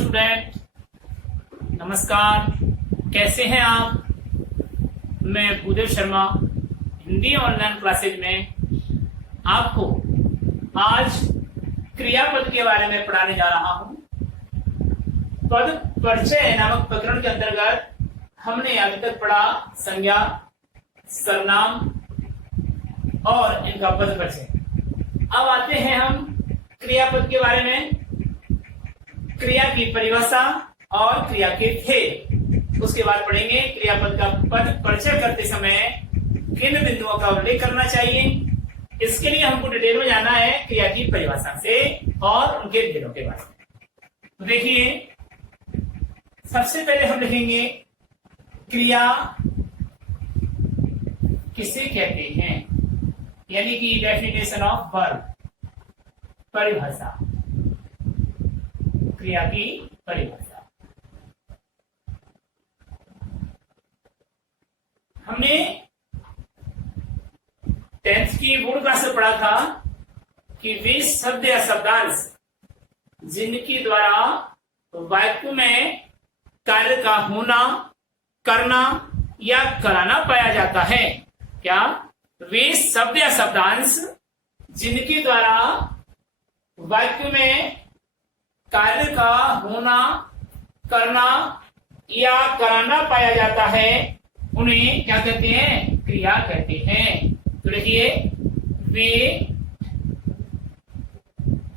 Student, नमस्कार। कैसे हैं आप? मैं भूदेव शर्मा हिंदी ऑनलाइन क्लासेज में आपको आज क्रियापद के बारे में पढ़ाने जा रहा हूं। पद परिचय नामक प्रकरण के अंतर्गत हमने अभी तक पढ़ा संज्ञा, सर्वनाम और इनका पद परिचय। अब आते हैं हम क्रियापद के बारे में। क्रिया की परिभाषा और क्रिया के खेल, उसके बाद पढ़ेंगे क्रियापद का पद परिचय करते समय किन बिंदुओं का उल्लेख करना चाहिए। इसके लिए हमको डिटेल में जाना है क्रिया की परिभाषा से और उनके भेदों के बारे में। तो देखिए, सबसे पहले हम लिखेंगे क्रिया किसे कहते हैं, यानी कि डेफिनेशन ऑफ वर्ब, परिभाषा, क्रिया की परिभाषा। हमने 10th की बोर्ड क्लास में पढ़ा था कि वे शब्द या शब्दांश जिनके द्वारा वाक्य में कार्य का होना, करना या कराना पाया जाता है। क्या? वे शब्द या शब्दांश जिनके द्वारा वाक्य में कार्य का होना, करना या कराना पाया जाता है, उन्हें क्या कहते हैं? क्रिया कहते हैं। तो देखिए, वे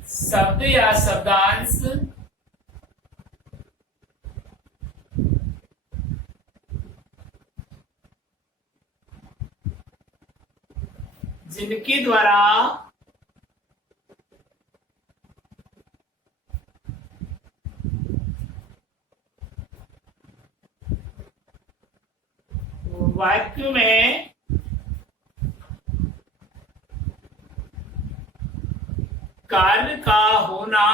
शब्द या शब्दांश जिनके द्वारा वाक्य में कार्य का होना,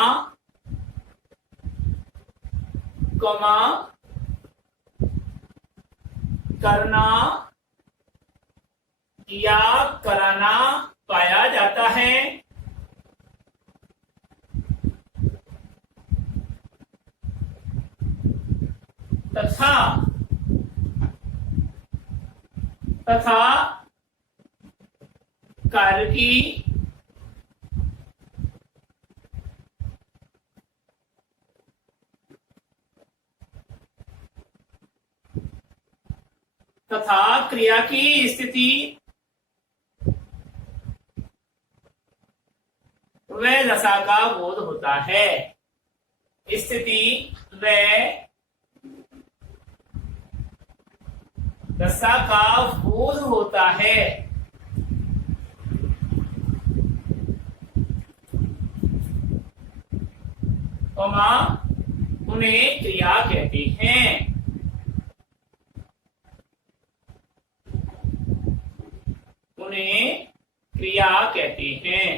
कमा करना या कराना पाया जाता है, तथा कार्य की तथा क्रिया की स्थिति व दशा का बोध होता है। स्थिति व दशा का बोध होता है। उन्हें क्रिया कहते हैं। उन्हें क्रिया कहते हैं।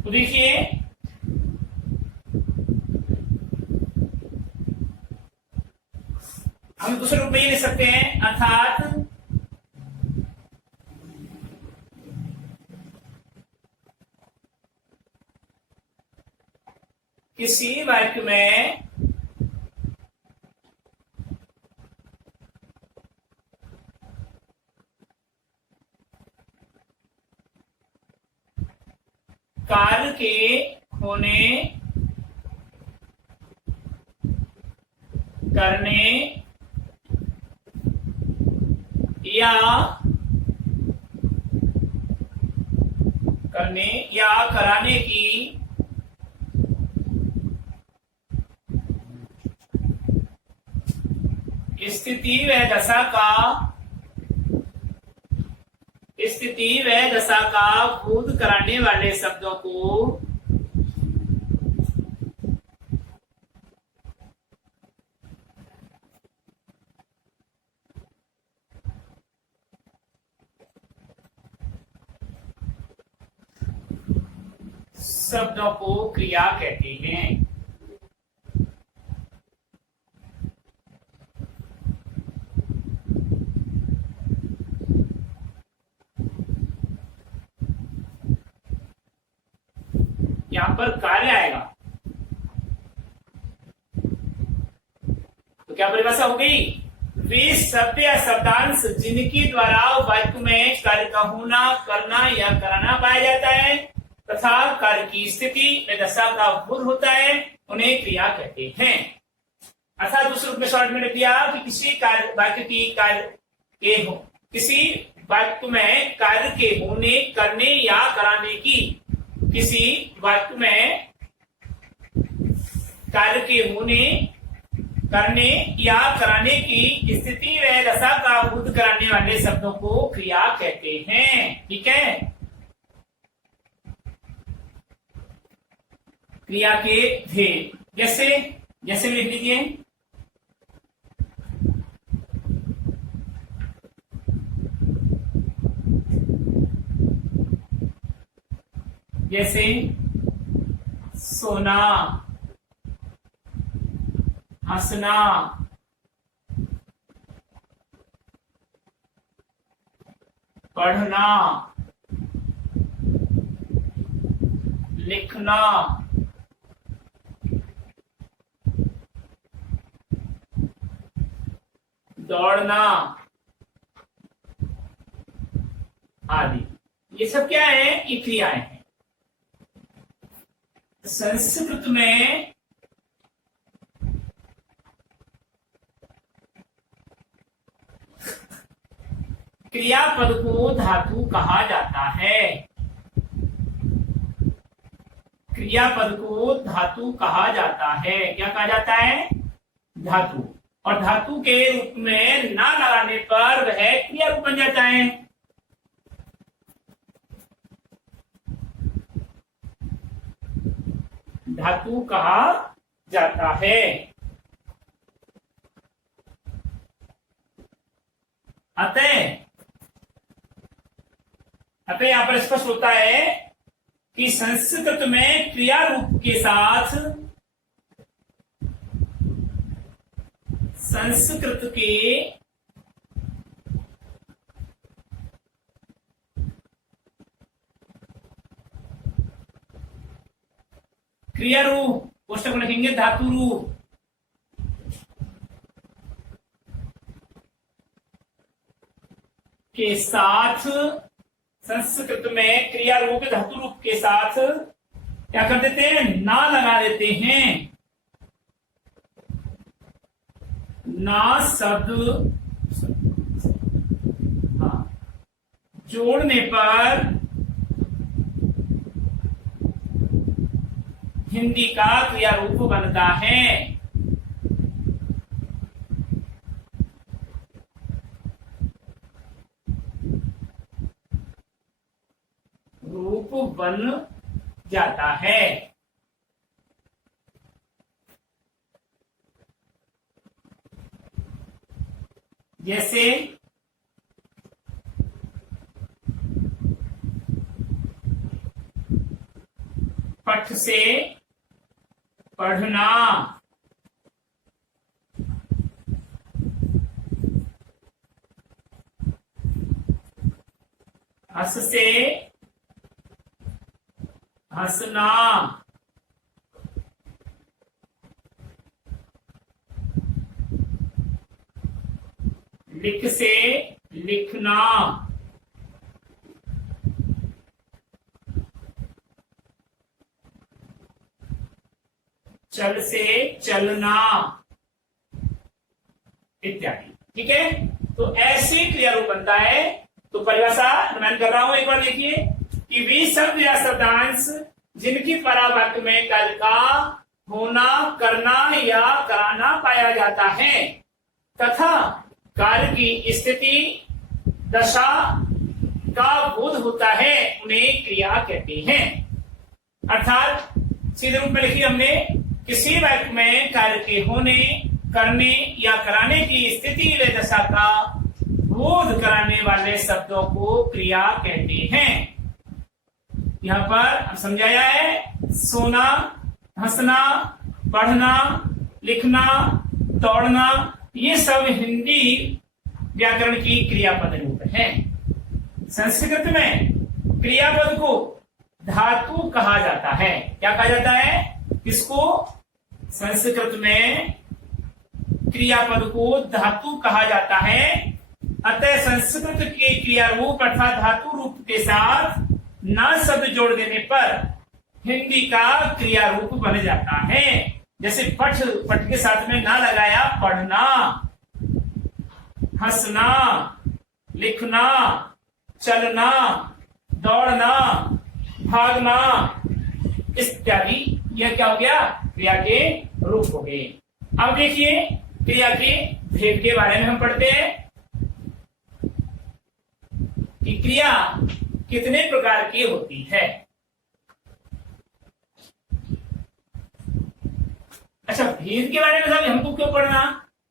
तो देखिए, हम दूसरे रूप में ये लिख सकते हैं, अर्थात किसी वाक्य में कार्य के होने, करने या कराने की स्थिति व दशा का बोध कराने वाले शब्दों को क्रिया कहते हैं। यहाँ पर कार्य आएगा। तो क्या परिभाषा हो गई? वे शब्द या शब्दांश जिनके द्वारा वाक्य में कार्य का होना, करना या कराना पाया जाता है तथा कार्य की स्थिति में दशा का बोध होता है, उन्हें क्रिया कहते हैं। अर्थात दूसरे रूप में शॉर्ट में लिख दिया कि किसी वाक्य की किसी वाक्य में कार्य के होने, करने या कराने की, किसी वाक्य में कार्य के होने, करने या कराने की स्थिति व दशा का बोध कराने वाले शब्दों को क्रिया कहते हैं। ठीक है, क्रिया के भेद जैसे जैसे लिख लीजिए, जैसे सोना, हंसना, पढ़ना, लिखना, दौड़ना आदि, ये सब क्या है? ये क्रियाएं हैं। संस्कृत में क्रियापद को धातु कहा जाता है। क्रियापद को धातु कहा जाता है। क्या कहा जाता है? धातु। और धातु के रूप में ना लगाने पर वह क्रिया रूप बन जाता है। धातु कहा जाता है। अतः यहां पर स्पष्ट होता है कि संस्कृत में क्रिया रूप के साथ संस्कृत के क्रिया रूप कोष्टक में लिखेंगे धातु रूप, के साथ संस्कृत में क्रिया रूप धातु रूप के साथ क्या कर देते हैं? ना लगा देते हैं। ना शब्द जोड़ने पर हिंदी का क्रिया रूप बनता है। रूप बन जाता है। जैसे पठ से पढ़ना, हंस से हंसना, लिख से लिखना, चल से चलना इत्यादि। ठीक है, तो ऐसे क्रिया रूप बनता है। तो परिभाषा मैं कर रहा हूं, एक बार देखिए कि वे शब्द या शब्दांश जिनकी द्वारा वाक्य में कार्य का होना, करना या कराना पाया जाता है तथा कार्य की स्थिति दशा का बोध होता है, उन्हें क्रिया कहते हैं। अर्थात सीधे रूप में लिखी हमने, किसी वाक्य में कार्य के होने, करने या कराने की स्थिति व दशा का बोध कराने वाले शब्दों को क्रिया कहते हैं। यहाँ पर समझाया है सोना, हंसना, पढ़ना, लिखना, दौड़ना, ये सब हिंदी व्याकरण की क्रियापद रूप है। संस्कृत में क्रियापद को धातु कहा जाता है। क्या कहा जाता है? किसको? संस्कृत में क्रियापद को धातु कहा जाता है। अतः संस्कृत के क्रिया रूप अर्थात धातु रूप के साथ ना शब्द जोड़ देने पर हिंदी का क्रिया रूप बन जाता है। जैसे पठ, पठ के साथ में ना लगाया, पढ़ना, हंसना, लिखना, चलना, दौड़ना, भागना इत्यादि, यह क्या हो गया? क्रिया के रूप हो गए। अब देखिए क्रिया के भेद के बारे में हम पढ़ते हैं कि क्रिया कितने प्रकार की होती है। अच्छा, भेद के बारे में साहब हमको क्यों पढ़ना?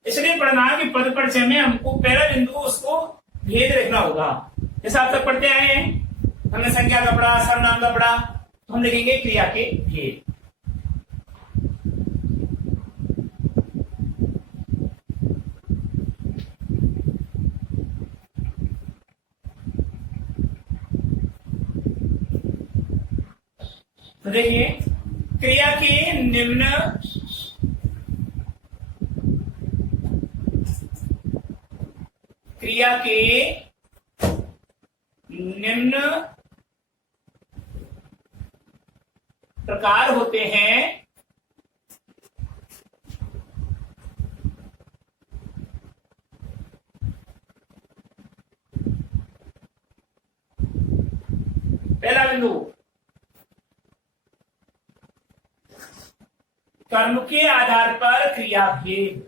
इसलिए पढ़ना कि पद परिचय में हमको पहला बिंदु उसको भेद रखना होगा। जैसे आप तक पढ़ते आए हैं, हमने संज्ञा का पढ़ा, सर्वनाम का पढ़ा, तो हम लिखेंगे क्रिया के भेद। तो देखिए क्रिया के निम्न प्रकार होते हैं। पहला बिंदु, कर्म के आधार पर क्रिया भेद।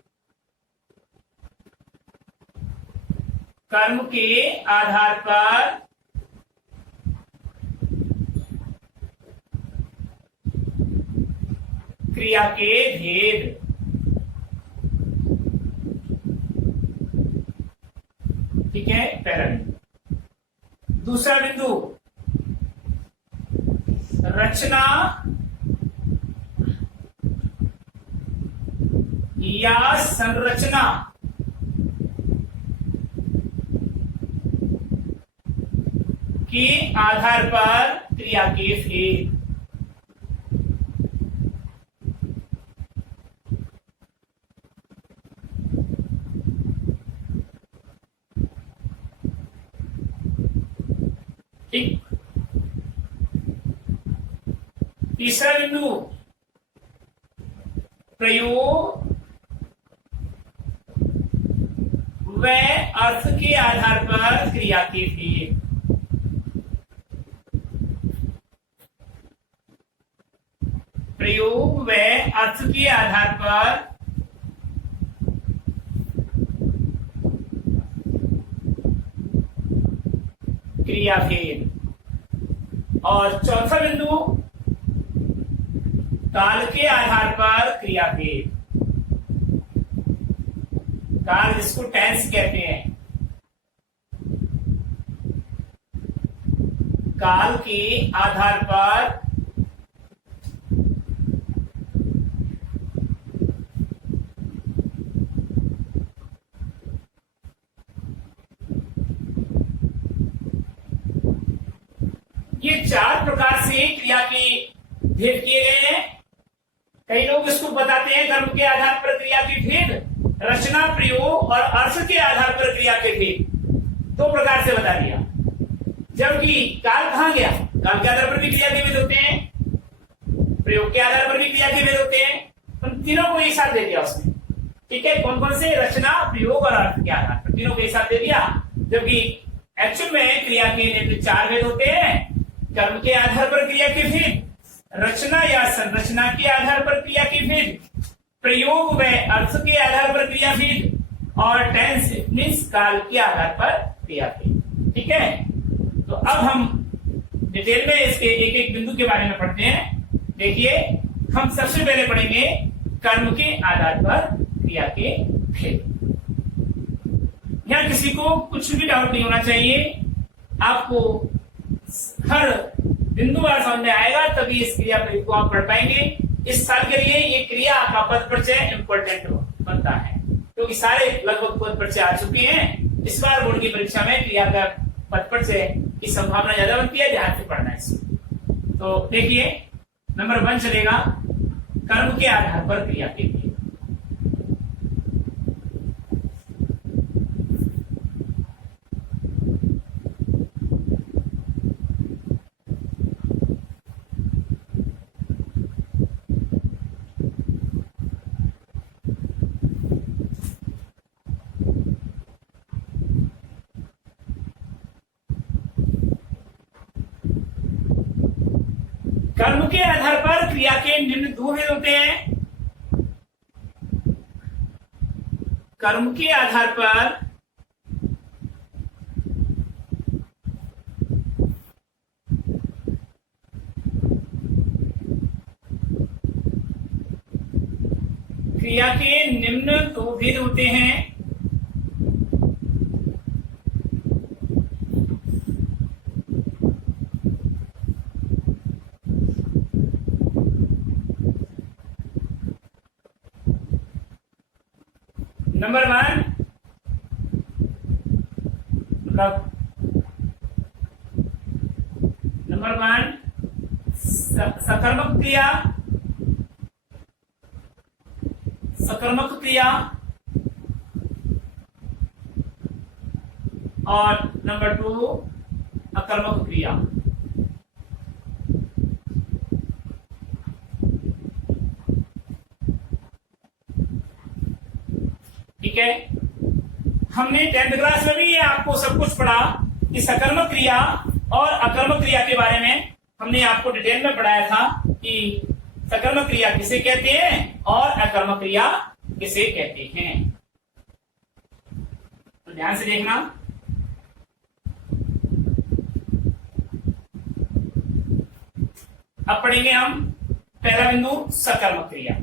कर्म के आधार पर क्रिया के भेद। ठीक है, पहला बिंदु। दूसरा बिंदु, रचना या संरचना के आधार पर क्रिया के भेद। ठीक। तीसरा बिंदु, प्रयोग व अर्थ के आधार पर क्रिया के भेद। प्रयोग व अर्थ के आधार पर क्रिया भेद। और चौथा बिंदु, काल के आधार पर क्रिया भेद। काल जिसको टेंस कहते हैं, काल के आधार पर ये चार प्रकार से क्रिया के भेद किए गए हैं। कई लोग इसको बताते हैं कर्म के आधार पर क्रिया के भेद, रचना, प्रयोग और अर्थ के आधार पर क्रिया के भेद। दो प्रकार से बता दिया। जबकि काल कहां गया? काल के आधार पर भी क्रिया के भेद होते हैं, प्रयोग के आधार पर भी क्रिया के भेद होते हैं। उन तीनों को एक साथ दे दिया उसने। ठीक है, कौन कौन से? रचना, प्रयोग और अर्थ के आधार पर, तीनों को एक साथ दे दिया। जबकि एक्चुअल में क्रिया के चार भेद होते हैं। कर्म के आधार पर क्रिया के भेद, रचना या संरचना के आधार पर क्रिया के भेद, प्रयोग व अर्थ के आधार पर क्रिया भेद और टेंस मींस काल के आधार पर क्रिया भेद। ठीक है, तो अब हम डिटेल में इसके एक एक बिंदु के बारे में पढ़ते हैं। देखिए, हम सबसे पहले पढ़ेंगे कर्म के आधार पर क्रिया के भेद। यहां किसी को कुछ भी डाउट नहीं होना चाहिए। आपको हर बिंदुवार समझ में आएगा, तभी इस क्रिया को आप पढ़ पाएंगे। इस साल के लिए ये क्रिया का पद परिचय इंपॉर्टेंट बनता है, क्योंकि सारे लगभग पद परिचय आ चुके हैं। इस बार बोर्ड की परीक्षा में क्रिया का पद परिचय की संभावना ज्यादा बनती है। ध्यान से पढ़ना है इसको। तो देखिए नंबर 1 चलेगा कर्म के आधार पर क्रिया के लिए। कर्म के आधार पर क्रिया के निम्न 2 भेद होते हैं। कर्म के आधार पर क्रिया के निम्न 2 भेद होते हैं। नंबर 1 मतलब नंबर 1 सकर्मक क्रिया, सकर्मक क्रिया, और नंबर 2 अकर्मक क्रिया। ठीक है, हमने 10th क्लास में भी आपको सब कुछ पढ़ा कि सकर्मक क्रिया और अकर्मक क्रिया के बारे में हमने आपको डिटेल में पढ़ाया था कि सकर्मक क्रिया किसे कहते हैं और अकर्मक क्रिया किसे कहते हैं। तो ध्यान से देखना। अब पढ़ेंगे हम पहला बिंदु सकर्मक क्रिया।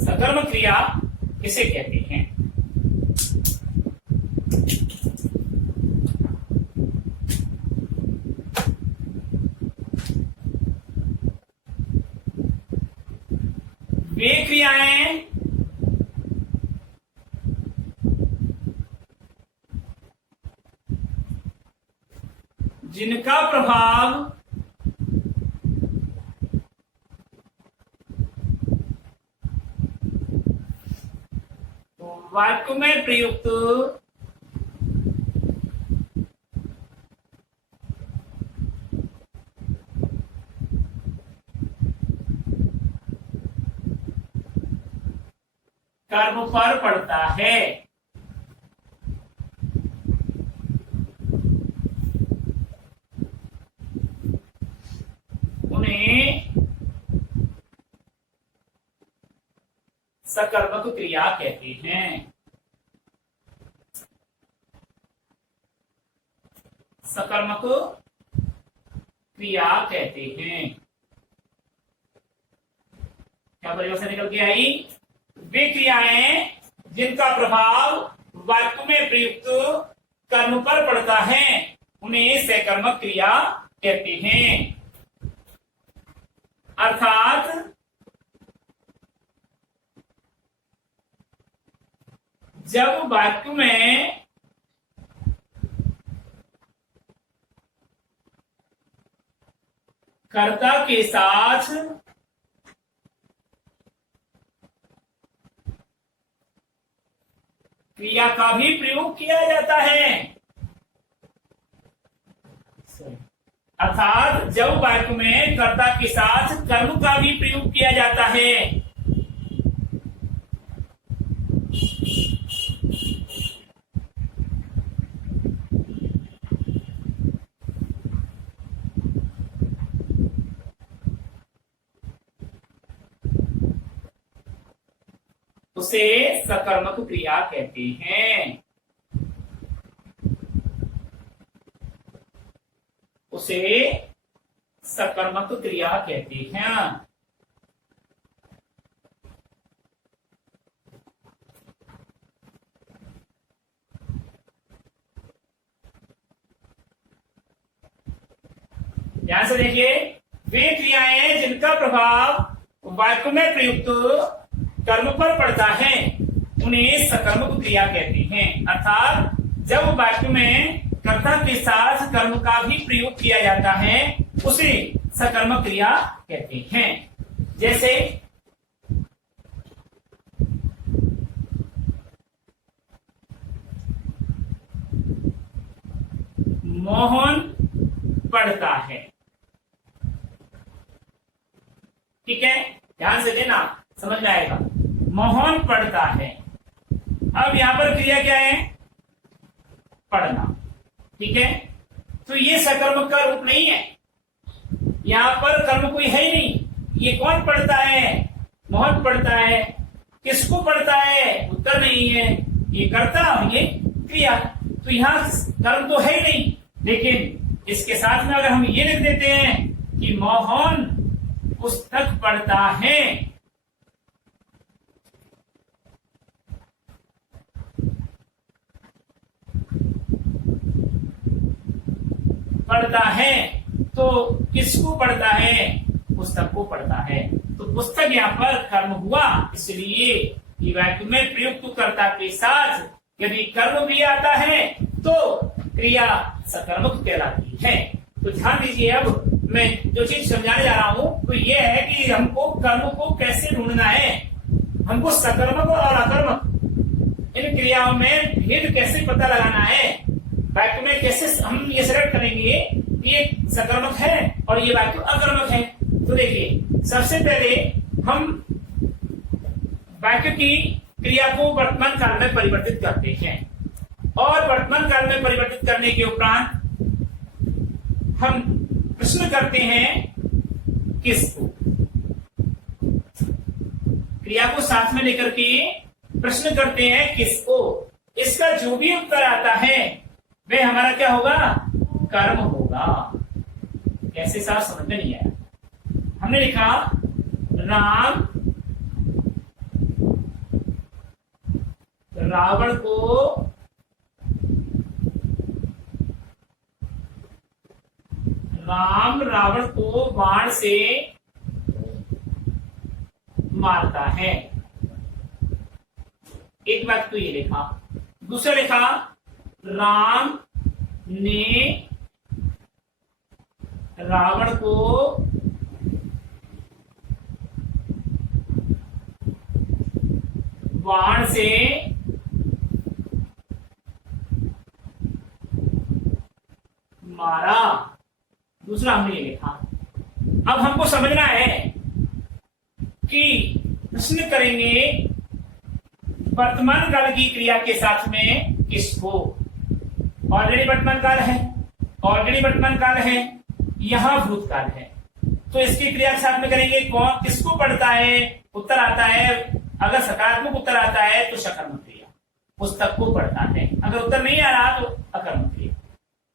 सकर्मक क्रिया किसे कहते हैं? वे क्रियाएं जिनका प्रभाव वाक्य में प्रयुक्त कर्म पर पड़ता है। उन्हें सकर्मक क्रिया कहते हैं। सकर्मक क्रिया कहते हैं। क्या परिभाषा निकल के आई? वे क्रियाएं जिनका प्रभाव वाक्य में प्रयुक्त कर्म पर पड़ता है उन्हें सकर्मक क्रिया कहते हैं। अर्थात जब वाक्य में कर्ता के साथ क्रिया का भी प्रयोग किया जाता है, अर्थात जब वाक्य में कर्ता के साथ कर्म का भी प्रयोग किया जाता है उसे सकर्मक क्रिया कहते हैं। उसे सकर्मक क्रिया कहते हैं। ध्यान से देखिए, वे क्रियाएं जिनका प्रभाव वाक्य में प्रयुक्त कर्म पर पड़ता है उन्हें सकर्मक क्रिया कहते हैं। अर्थात जब वाक्य में कर्ता के साथ कर्म का भी प्रयोग किया जाता है उसे सकर्मक क्रिया कहते हैं। जैसे मोहन पढ़ता है। ठीक है, ध्यान से देना, समझ में आएगा। मोहन पढ़ता है। अब यहां पर क्रिया क्या है? पढ़ना। ठीक है, तो ये सकर्मक का रूप नहीं है, यहां पर कर्म कोई है ही नहीं। ये कौन पढ़ता है? मोहन पढ़ता है। किसको पढ़ता है? उत्तर नहीं है, ये कर्ता और ये क्रिया। तो यहां कर्म तो है ही नहीं, लेकिन इसके साथ में अगर हम ये लिख देते हैं कि मोहन पुस्तक पढ़ता है, पढ़ता है, तो किसको पढ़ता है? पुस्तक को पढ़ता है। तो पुस्तक यहाँ पर कर्म हुआ, इसलिए वाक्य में प्रयुक्त कर्ता के साथ यदि कर्म भी आता है तो क्रिया सकर्मक कहलाती है। तो ध्यान दीजिए, अब मैं जो चीज समझाने जा रहा हूं तो ये है कि हमको कर्म को कैसे ढूंढना है, हमको सकर्मक और अकर्मक इन क्रियाओं में भेद कैसे पता लगाना है, वाक्य में कैसे हम ये सेलेक्ट करेंगे ये सकर्मक है और ये वाक्य अकर्मक है। तो देखिए, सबसे पहले हम वाक्य की क्रिया को वर्तमान काल में परिवर्तित करते हैं और वर्तमान काल में परिवर्तित करने के उपरांत हम प्रश्न करते हैं किसको। क्रिया को साथ में लेकर के प्रश्न करते हैं किसको। इसका जो भी उत्तर आता है वह हमारा क्या होगा? कर्म होगा। कैसे साफ समझ में नहीं आया? हमने लिखा राम रावण को रावण को बाण से मारता है। एक बात तो ये लिखा। दूसरा लिखा राम ने रावण को बाण से मारा। दूसरा हमने ये लिखा। अब हमको समझना है कि प्रश्न करेंगे वर्तमान काल की क्रिया के साथ में किसको। ऑलरेडी वर्तमान काल है, ऑलरेडी वर्तमान काल है, यहां भूतकाल है, तो इसकी क्रिया के साथ में करेंगे कौन किसको पढ़ता है। उत्तर आता है, अगर सकारात्मक उत्तर आता है तो सकर्मक क्रिया, पुस्तक को पढ़ता है। अगर उत्तर नहीं आ रहा तो अकर्मक क्रिया।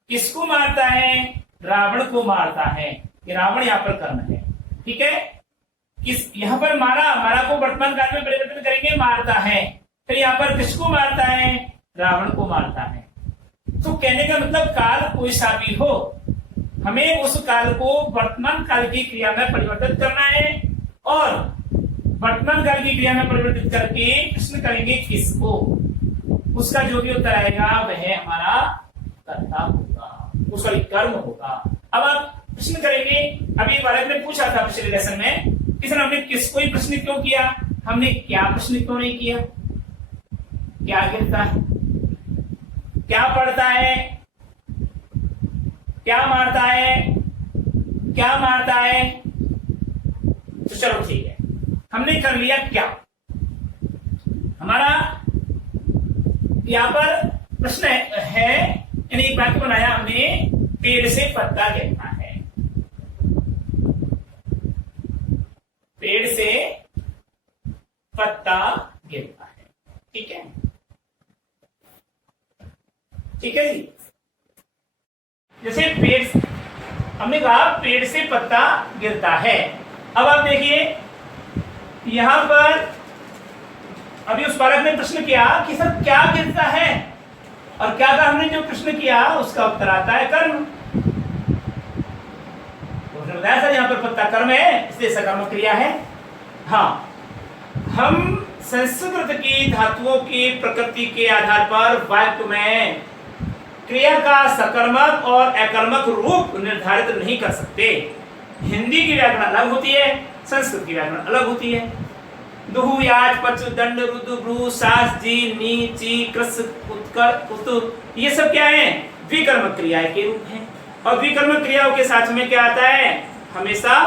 किसको मारता है? रावण को मारता है। ये रावण यहाँ पर कर्म है। ठीक है, किस यहाँ पर मारा को वर्तमान काल में परिवर्तन करेंगे मारता है। फिर यहाँ पर किसको मारता है? रावण को मारता है। तो कहने का मतलब काल कोई सा भी हो, हमें उस काल को वर्तमान काल की क्रिया में परिवर्तित करना है और वर्तमान काल की क्रिया में परिवर्तित करके प्रश्न करेंगे किसको। उसका जो भी उत्तर आएगा वह हमारा कर्ता होगा, उसका कर्म होगा। अब आप प्रश्न करेंगे, अभी बालक ने पूछा था पिछले लेसन में कि सर हमने किसको ही प्रश्न क्यों किया, हमने क्या प्रश्न क्यों नहीं किया। क्या गिरता है, क्या पढ़ता है, क्या मारता है, क्या मारता है। तो चलो ठीक है, हमने कर लिया क्या। हमारा यहां पर प्रश्न है, यानी एक वाक्य बनाया हमने, पेड़ से पत्ता गिरता है। पेड़ से पत्ता गिरता है। ठीक है, ठीक है जी। जैसे हमने कहा पेड़ से पत्ता गिरता है। अब आप देखिए यहां पर अभी उस बालक ने प्रश्न किया कि सर क्या गिरता है, और क्या था हमने जो प्रश्न किया उसका उत्तर आता है कर्म। तो उसने बताया सर यहाँ पर पत्ता कर्म है, इसलिए सकर्मक क्रिया है। हाँ, हम संस्कृत की धातुओं की प्रकृति के आधार पर वाक्य में क्रिया का सकर्मक और अकर्मक रूप निर्धारित नहीं कर सकते। हिंदी की व्याकरण अलग होती है, संस्कृत की व्याकरण अलग होती है। दुहु याज पच दंड रुदु भ्रू सास जी नी ची कृस उत्कर उतु, ये सब क्या है? द्विकर्मक क्रियाएं के रूप हैं। और द्विकर्मक क्रियाओं के साथ में क्या आता है? हमेशा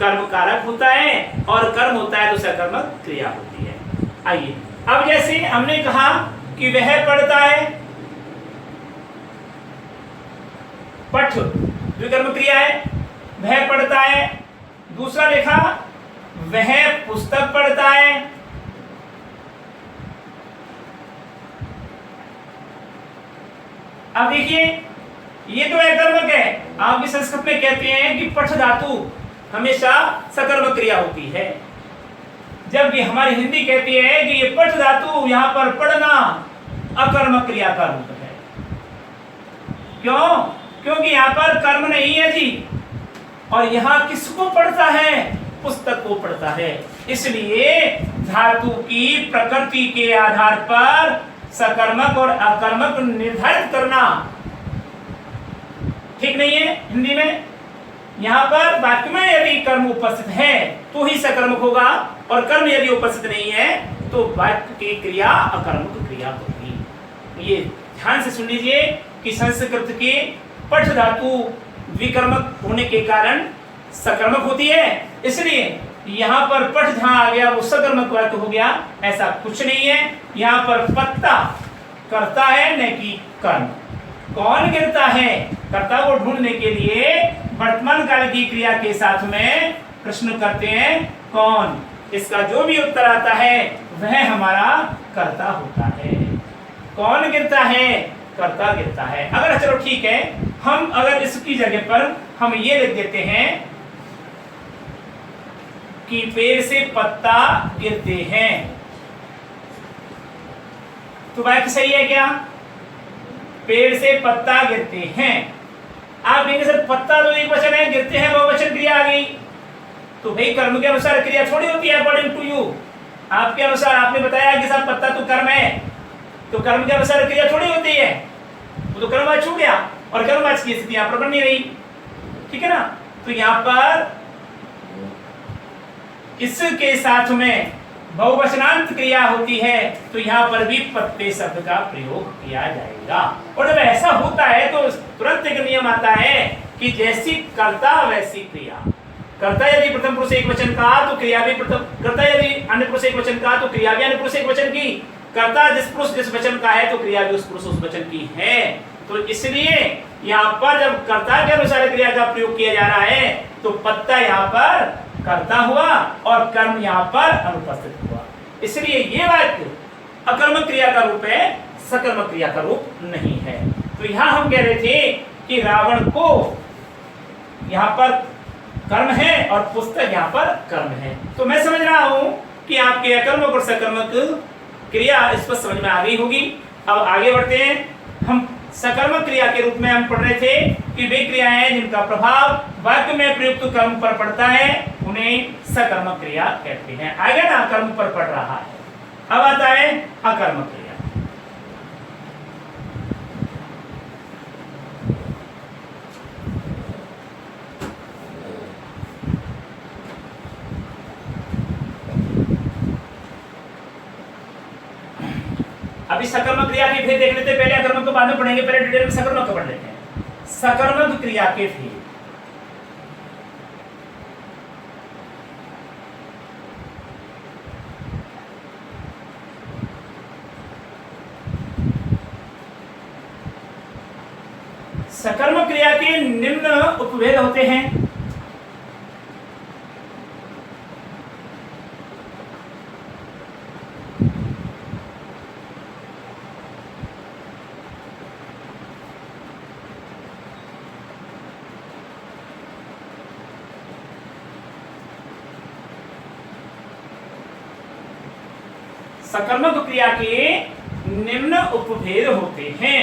कर्म कारक होता है, और कर्म होता है तो सकर्मक क्रिया होती है। आइए अब जैसे हमने कहा कि वह पढ़ता है, पठ द्विकर्मक क्रिया है, वह पढ़ता है। दूसरा देखा वह पुस्तक पढ़ता है। अब देखिए ये तो अकर्मक है। आप भी संस्कृत में कहते हैं कि पठ धातु हमेशा सकर्मक क्रिया होती है, जबकि हमारी हिंदी कहती है कि ये पठ धातु यहां पर पढ़ना अकर्मक क्रिया का रूप है। क्यों? क्योंकि यहां पर कर्म नहीं है जी, और यहां किसको पढ़ता है? पुस्तक को पढ़ता है। इसलिए धातु की प्रकृति के आधार पर सकर्मक और अकर्मक निर्धारित करना ठीक नहीं है हिंदी में। यहां पर वाक्य में यदि कर्म उपस्थित है तो ही सकर्मक होगा, और कर्म यदि उपस्थित नहीं है तो वाक्य की क्रिया अकर्मक क्रिया होगी। ये ध्यान से सुन लीजिए कि संस्कृत की पठ धातु द्विकर्मक होने के कारण सकर्मक होती है, इसलिए यहां पर पठ जहां आ गया वो सकर्मक वाक्य हो गया। ऐसा कुछ नहीं है। यहां पर पत्ता करता है न कि कर्म। कौन गिरता है? कर्ता को ढूंढने के लिए वर्तमान काल की क्रिया के साथ में प्रश्न करते हैं कौन। इसका जो भी उत्तर आता है वह हमारा कर्ता होता है। कौन गिरता है? कर्ता गिरता है। अगर चलो ठीक है, हम अगर इसकी जगह पर हम ये लिख देते हैं कि पेड़ से पत्ता गिरते हैं, तो वाक्य सही है क्या? पेड़ से पत्ता गिरते हैं। आप कहेंगे सर पत्ता तो एक वचन है, गिरते हैं बहुवचन क्रिया आ गई, तो भाई कर्म के अनुसार क्रिया थोड़ी होती है अकॉर्डिंग टू यू। आपके अनुसार आपने बताया कि साहब पत्ता तो कर्म है, तो कर्म के अनुसार क्रिया थोड़ी होती है, वो तो कर्मवाच छूट गया, और कर्मवाच की स्थिति यहां पर बन नहीं रही। ठीक है ना? तो यहां पर इसके साथ में बहुवचनांत क्रिया होती है, तो यहां पर भी पत्ते शब्द का प्रयोग किया जाएगा। और जब ऐसा होता है तो तुरंत एक नियम आता है कि जैसी कर्ता वैसी क्रिया। कर्ता यदि प्रथम पुरुष एक वचन का तो क्रिया भी प्रथम, कर्ता यदि अन्य पुरुष एक वचन का तो क्रिया भी अन्य पुरुष एक वचन की। कर्ता जिस पुरुष जिस वचन का है तो क्रिया भी उस पुरुष उस वचन की है। तो इसलिए यहाँ पर जब कर्ता के अनुसार क्रिया का प्रयोग किया जा रहा है तो पत्ता यहाँ पर कर्ता हुआ और कर्म यहाँ पर अनुपस्थित हुआ। इसलिए ये वाक्य अकर्मक क्रिया का रूप है, सकर्मक क्रिया का रूप नहीं है। तो यहाँ हम कह रहे थे कि रावण को यहाँ पर कर्म है और पुस्तक यहाँ पर कर्म है। तो मैं समझ रहा हूं कि आपके अकर्मक और सकर्मक क्रिया इस पर समझ में आ गई होगी। अब आगे बढ़ते हैं। हम सकर्मक क्रिया के रूप में हम पढ़ रहे थे कि वे क्रियाएं जिनका प्रभाव वाक्य में प्रयुक्त कर्म पर पड़ता है उन्हें सकर्मक क्रिया कहते हैं। आगे ना कर्म पर पड़ रहा है, अब आता है अकर्मक क्रिया। अभी सकर्मक क्रिया के भेद देख लेते हैं। पहले अकर्मक तो बाद में पढ़ेंगे, पहले डिटेल में सकर्मक को पढ़ लेते हैं। सकर्मक क्रिया के भेद। सकर्मक क्रिया के निम्न उपभेद होते हैं। सकर्मक क्रिया के निम्न उपभेद होते हैं।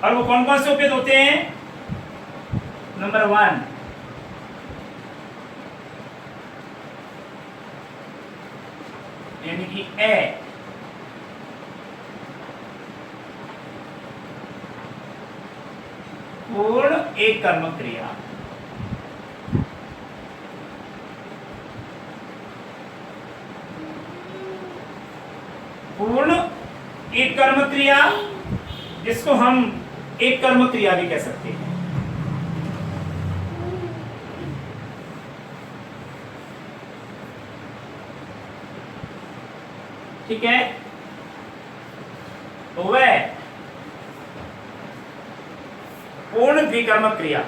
और वो कौन कौन से उपभेद होते हैं? नंबर 1, यानी कि ए, पूर्ण एक कर्मक क्रिया। पूर्ण एक कर्म क्रिया, जिसको हम एक कर्म क्रिया भी कह सकते हैं। ठीक है, वह पूर्ण द्विकर्मक क्रिया,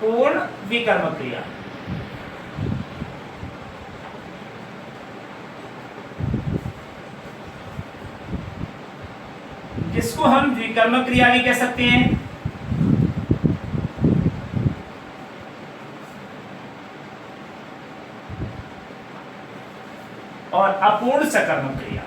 पूर्ण द्विकर्मक क्रिया, जिसको हम द्विकर्मक क्रिया भी कह सकते हैं। और अपूर्ण सकर्मक क्रिया।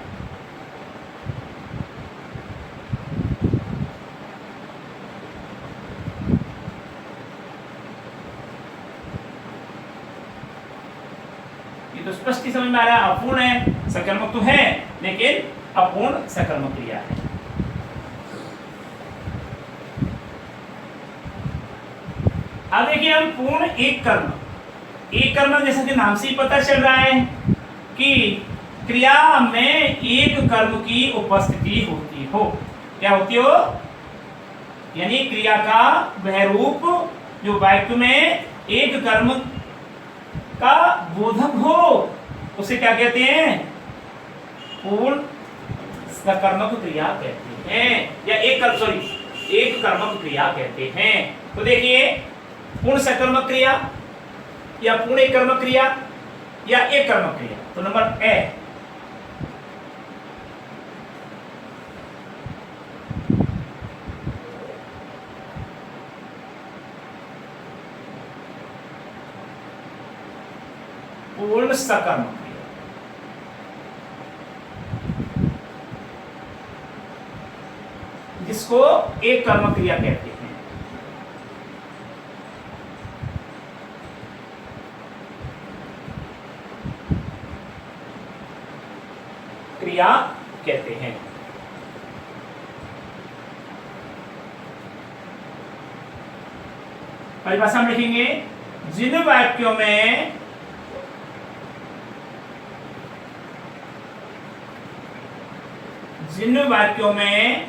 ये तो स्पष्ट ही समझ में आ रहा है, अपूर्ण है, सकर्मक तो है लेकिन अपूर्ण सकर्मक क्रिया है। अब देखिए, हम पूर्ण एक कर्म जैसा कि नाम से ही पता चल रहा है कि क्रिया में एक कर्म की उपस्थिति होती हो। क्या होती हो? यानी क्रिया का वह रूप जो वाक्य में एक कर्म का बोधक हो, उसे क्या कहते हैं? पूर्ण सकर्मक क्रिया कहते हैं, या एक कर्मक क्रिया कहते हैं। तो देखिए, पूर्ण सकर्मक क्रिया या पूर्ण एक कर्मक क्रिया या एक कर्मक क्रिया। तो नंबर ए, पूर्ण सकर्मक क्रिया, जिसको एक कर्मक क्रिया कहते हैं। क्रिया कहते हैं। परिभाषा में लिखेंगे, जिन वाक्यों में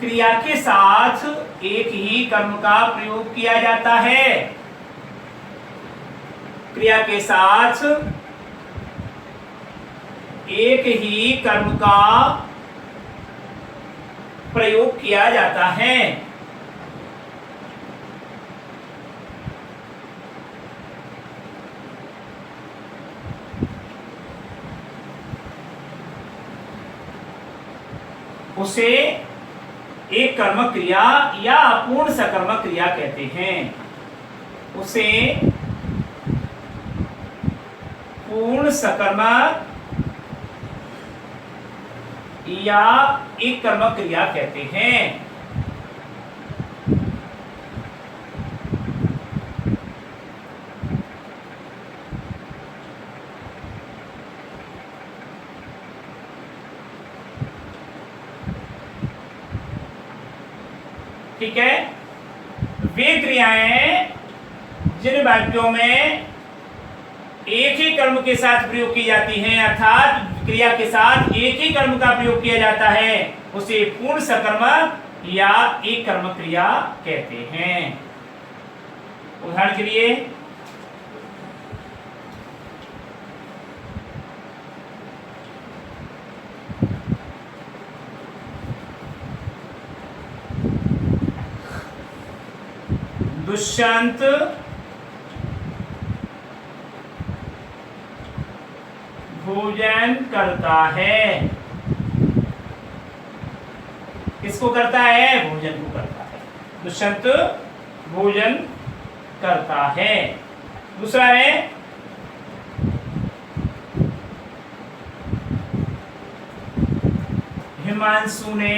क्रिया के साथ एक ही कर्म का प्रयोग किया जाता है, क्रिया के साथ एक ही कर्म का प्रयोग किया जाता है, उसे एक कर्मक क्रिया या अपूर्ण सकर्मक क्रिया कहते हैं। उसे पूर्ण सकर्मक या एक कर्मक क्रिया कहते हैं। ठीक है, वे क्रियाएं जिन वाक्यों में एक ही कर्म के साथ प्रयोग की जाती हैं, अर्थात क्रिया के साथ एक ही कर्म का प्रयोग किया जाता है, उसे पूर्ण सकर्मक या एक कर्मक क्रिया कहते हैं। उदाहरण के लिए, दुष्यंत भोजन करता है। किसको करता है? भोजन को करता है। दुष्यंत भोजन करता है। दूसरा है हिमांशु ने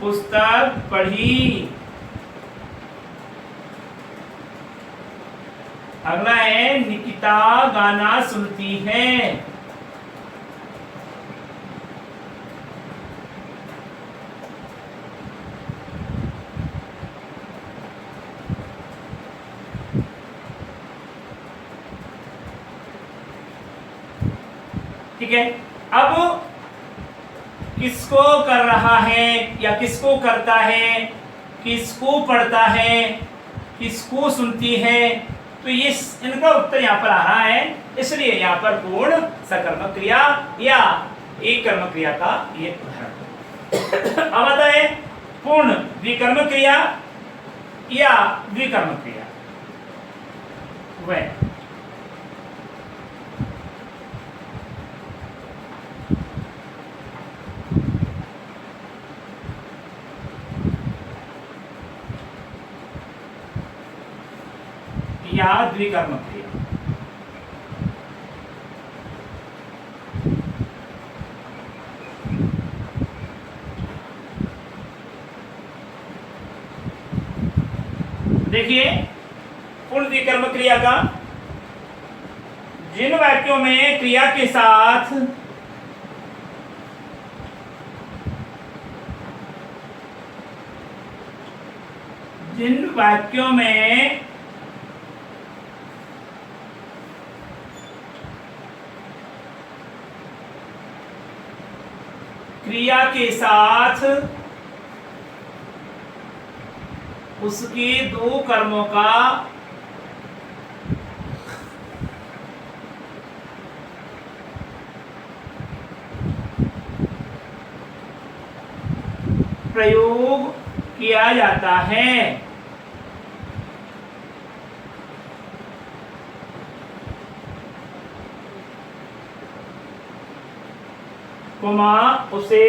पुस्तक पढ़ी। अगला है निकिता गाना सुनती है। ठीक है, अब किसको कर रहा है या किसको करता है, किसको पढ़ता है, किसको सुनती है, तो ये इनका उत्तर यहाँ पर आ रहा है, इसलिए यहाँ पर पूर्ण सकर्मक क्रिया या एक कर्मक क्रिया का ये उदाहरण। अब आता है पूर्ण द्विकर्मक क्रिया या द्विकर्मक क्रिया। वह या द्विकर्मक क्रिया। देखिए पूर्ण द्विकर्मक क्रिया का, जिन वाक्यों में क्रिया के साथ जिन वाक्यों में क्रिया के साथ उसके दो कर्मों का प्रयोग किया जाता है, कोमा उसे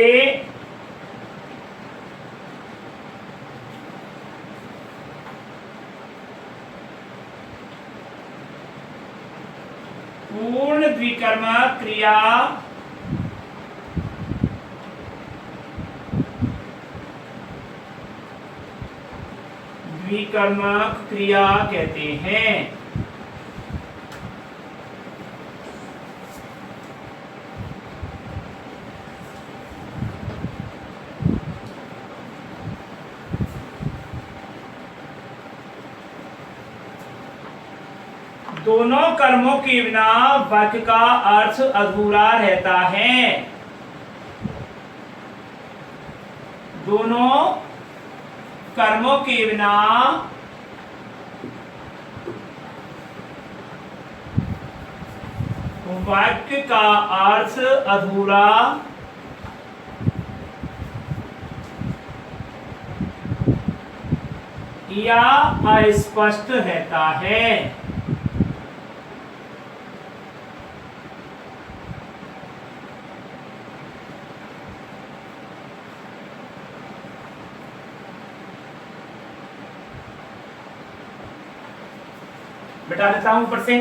पूर्ण द्विकर्मक क्रिया द्विकर्मक क्रिया कहते हैं। दोनों कर्मों के बिना वाक्य का अर्थ अधूरा रहता है। दोनों कर्मों के बिना वाक्य का अर्थ अधूरा या अस्पष्ट रहता है। बता देता हूं ऊपर से।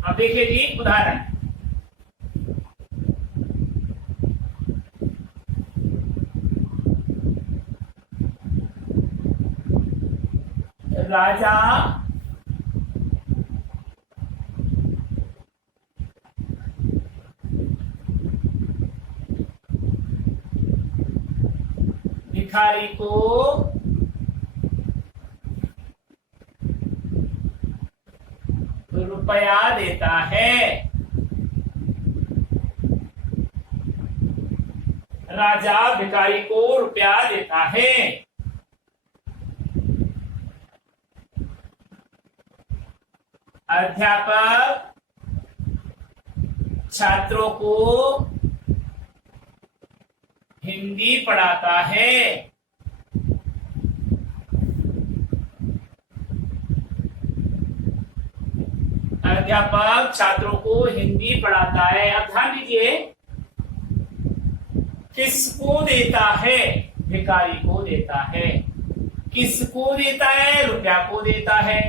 अब देखिए जी उदाहरण, राजा भिखारी को रुपया देता है। राजा भिखारी को रुपया देता है। अध्यापक छात्रों को हिंदी पढ़ाता है। अध्यापक छात्रों को हिंदी पढ़ाता है। अब ध्यान दीजिए, किसको देता है? भिखारी को देता है। किसको देता है? रुपया को देता है।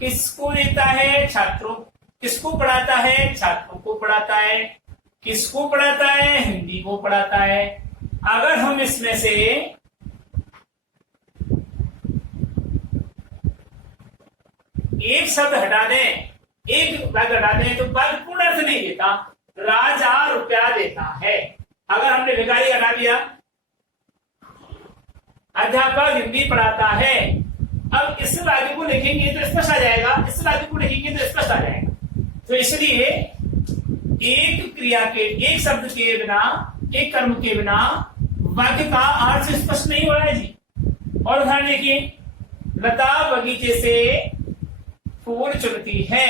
किसको देता है? छात्रों। किसको पढ़ाता है? छात्रों को पढ़ाता है। किसको पढ़ाता है? हिंदी को पढ़ाता है। अगर हम इसमें से एक शब्द हटा दें, एक वाक्य हटा दें, तो वाक्य पूर्ण अर्थ नहीं देता। राजा रुपया देता है। अगर हमने भिखारी हटा दिया, अध्यापक हिंदी पढ़ाता है। अब इस वाक्य को लिखेंगे तो स्पष्ट आ जाएगा, इस वाक्य को लिखेंगे तो स्पष्ट आ जाएगा। तो इसलिए एक क्रिया के, एक शब्द के बिना, एक कर्म के बिना वाक्य का अर्थ स्पष्ट नहीं हो रहा है जी। और उदाहरण देखिए, लता बगीचे से फूल चुनती है।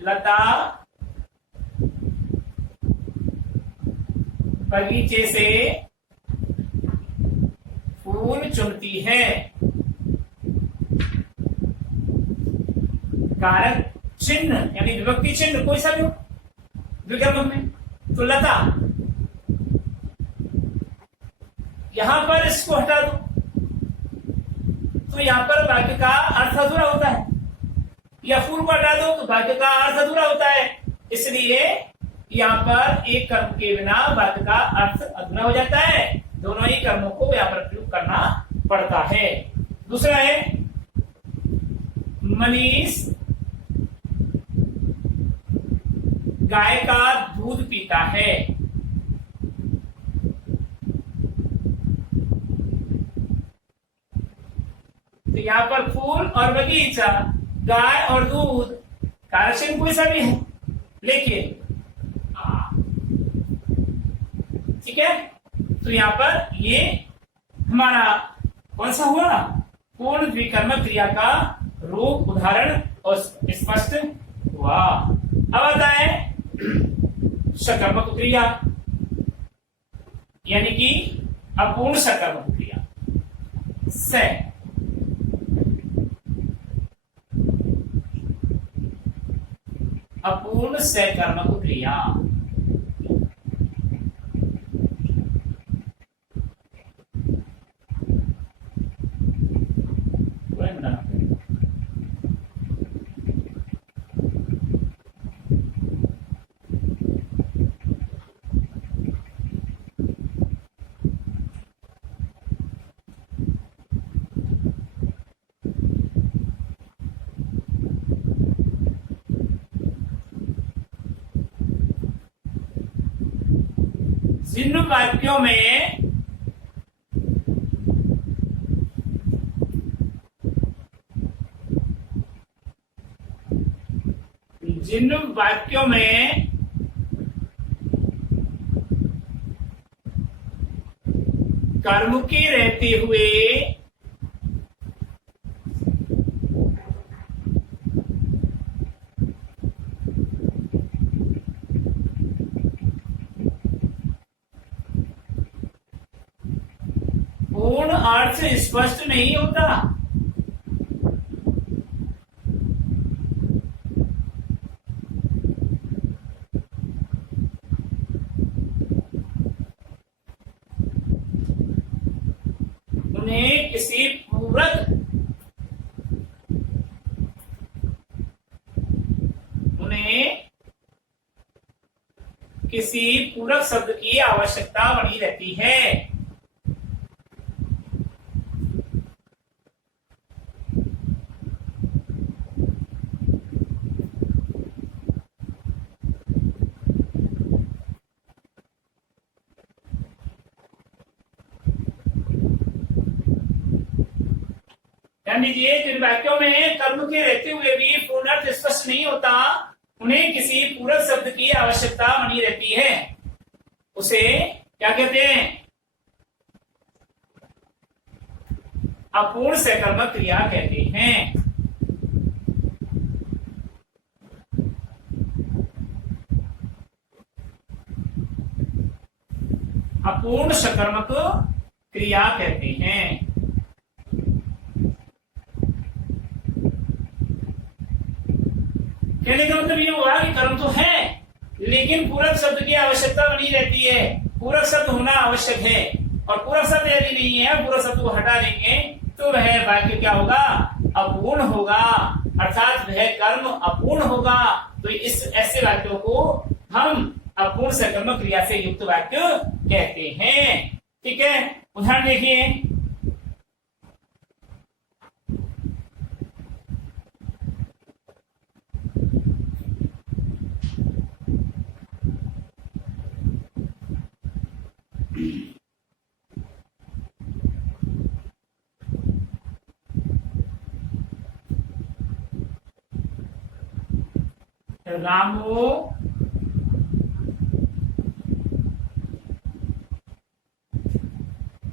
लता बगीचे से फूल चुनती है। कारक चिन्ह यानी विभक्ति चिन्ह कोई सा भी हो विकल्प में, तो लता, यहां पर इसको हटा दो तो यहां पर वाक्य का अर्थ अधूरा होता है, या फूल को हटा दो तो वाक्य का अर्थ अधूरा होता है। इसलिए यहां पर एक कर्म के बिना वाक्य का अर्थ अधूरा हो जाता है। दोनों ही कर्मों को यहां पर प्रयोग करना पड़ता है। दूसरा है, मनीष गाय का दूध पीता है। तो यहां पर फूल और बगीचा, गाय और दूध, कारक कोई सा भी है, लेकिन ठीक है, तो यहां पर ये हमारा कौन सा हुआ? पूर्ण द्विकर्मक क्रिया का रूप, उदाहरण और स्पष्ट हुआ। अब आता है सकर्मक क्रिया, यानी कि अपूर्ण सकर्मक क्रिया। से अपूर्ण सकर्मक क्रिया। जिन वाक्यों में कर्म के रहते हुए पूर्ण अर्थ स्पष्ट नहीं होता, उन्हें किसी पूरक शब्द की आवश्यकता बनी रहती है। ध्यान दीजिए, जिन वाक्यों में कर्म के रहते हुए भी पूर्ण अर्थ स्पष्ट नहीं होता, उन्हें किसी पूरक शब्द की आवश्यकता बनी रहती है, उसे क्या कहते हैं? अपूर्ण सकर्मक क्रिया कहते हैं। अपूर्ण सकर्मक क्रिया कहते हैं। कहने का मतलब ये हुआ कि कर्म तो है, लेकिन पूरक शब्द की आवश्यकता बनी रहती है। पूरक शब्द होना आवश्यक है, और पूरक शब्द यदि नहीं है, पूरक शब्द को हटा देंगे तो वह वाक्य क्या होगा? अपूर्ण होगा, अर्थात वह कर्म अपूर्ण होगा। तो इस ऐसे वाक्यों को हम अपूर्ण सकर्मक क्रिया से युक्त वाक्य कहते हैं। ठीक है, उदाहरण देखिए। रामो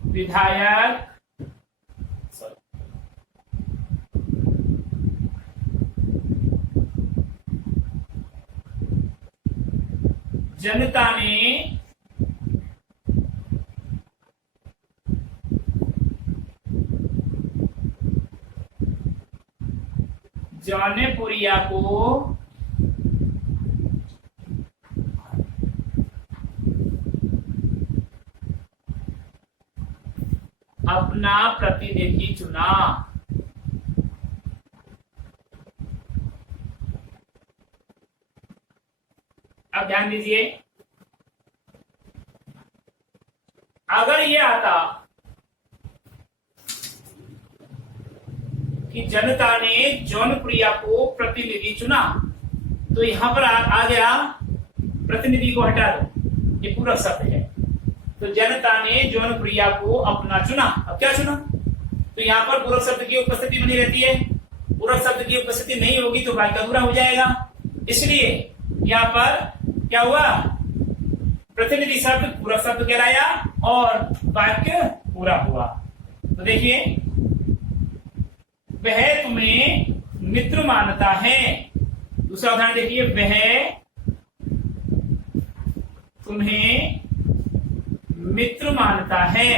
विधायक जनता ने जौनपुरिया को अपना प्रतिनिधि चुना। अब ध्यान दीजिए, अगर ये आता कि जनता ने जौनप्रिया को प्रतिनिधि चुना, तो यहां पर आ गया प्रतिनिधि को हटा दो, ये पूरक शब्द है। तो जनता ने जौनप्रिया को अपना चुना। अब क्या चुना? तो यहाँ पर पूरक शब्द की उपस्थिति बनी रहती है। पूरक शब्द की उपस्थिति नहीं होगी तो वाक्य अधूरा हो जाएगा। इसलिए यहाँ पर क्या हुआ? प्रतिनिधि शब्द पूरक शब्द कहलाया और वाक्य पूरा हुआ। तो देखिए, वह तुम्हें मित्र मानता है। दूसरा उदाहरण देखिए, वह तुम्हें मित्र मानता है।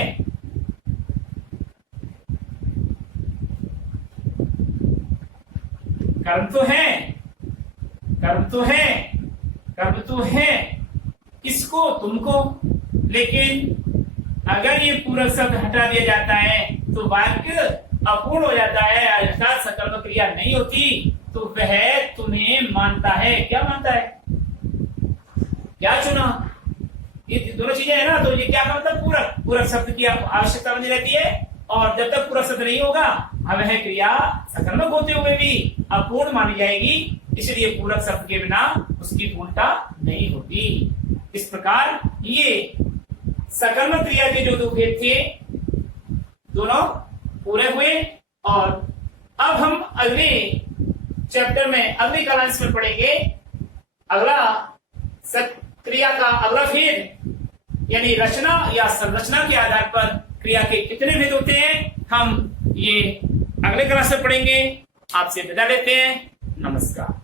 कर्म तो है, कर्म तो है, कर्म तो है, किसको? तुमको। लेकिन अगर ये पूरक शब्द हटा दिया जाता है तो वाक्य अपूर्ण हो जाता है, अर्थात सकर्मक क्रिया नहीं होती। तो वह तुम्हें मानता है। क्या मानता है? क्या चुना? ये दोनों चीजें है ना, तो ये क्या मतलब? पूरक। पूरक शब्द की आवश्यकता बनी रहती है, और जब तक पूरक शब्द नहीं होगा वह क्रिया सकर्मक होते हुए भी अपूर्ण मानी जाएगी। इसलिए पूरक शब्द के बिना उसकी पूर्णता नहीं होती। इस प्रकार ये सकर्मक क्रिया के जो दो भेद थे दोनों पूरे हुए। और अब हम अगले चैप्टर में, अगली क्लास में पढ़ेंगे अगला क्रिया का अगला भेद, यानी रचना या संरचना के आधार पर क्रिया के कितने भेद होते हैं, हम ये अगले क्लास में पढ़ेंगे। आपसे विदा लेते हैं। नमस्कार।